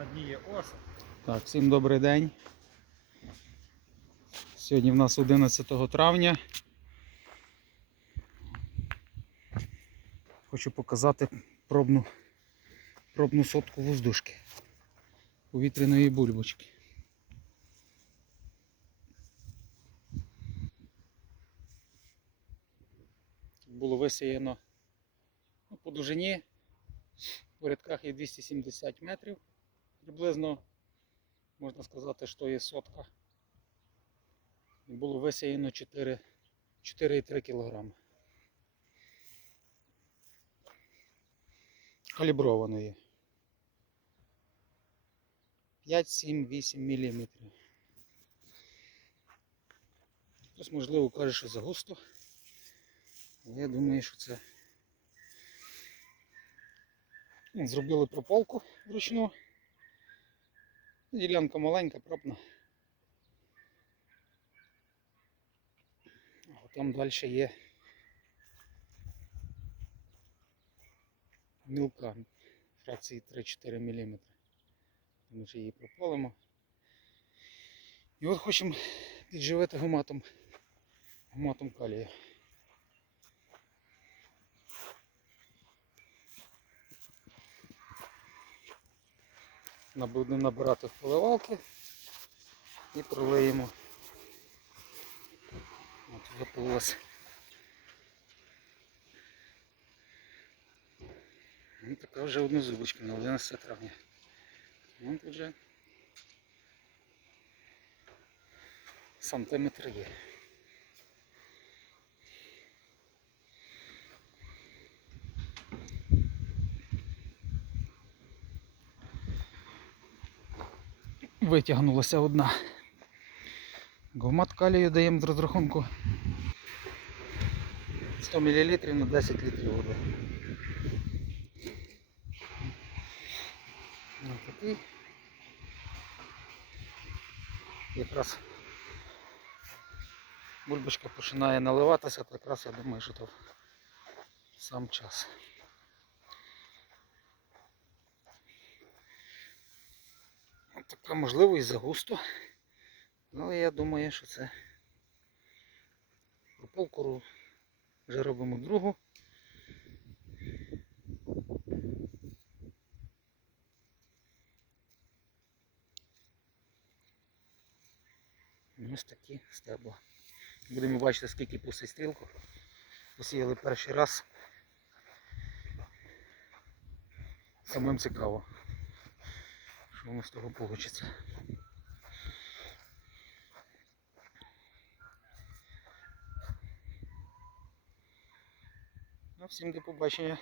на дні є оса. Так, всім добрий день. Сьогодні в нас 11 травня. Хочу показати пробну, пробну сотку воздушки повітряної бульбочки. Було висіяно ну, по довжині по рядках є 270 метрів. Приблизно можна сказати, що є сотка. І було висіяно 4 4,3 кг. Каліброваної. 5, 7, 8 мм. Хтось, можливо, каже, що загусто. Я думаю, що це Ну, Зробили прополку вручну. Ділянка маленька, пробна. А там далі є мілка фракції 3-4 мм. Ми вже її прополимо. І от хочемо підживити гуматом, гуматом калію. Будемо набирати поливалки і пролиємо. От випилось. Ну, така вже однозубочка на 11 травня. Ну, тут вже сантиметр є. Витягнулася одна. Гумат калію даємо з розрахунку 100 мл на 10 літрів води. Ось такий. Якраз бульбочка починає наливатися, якраз я думаю, що то сам час. Така можливо і загусто. Але я думаю, що це прополку вже робимо другу. Ось такі стебла. Будемо бачити, скільки пустить стрілку. Посіяли перший раз. Самим цікаво, що нас з того вийде. Ну, всім до побачення.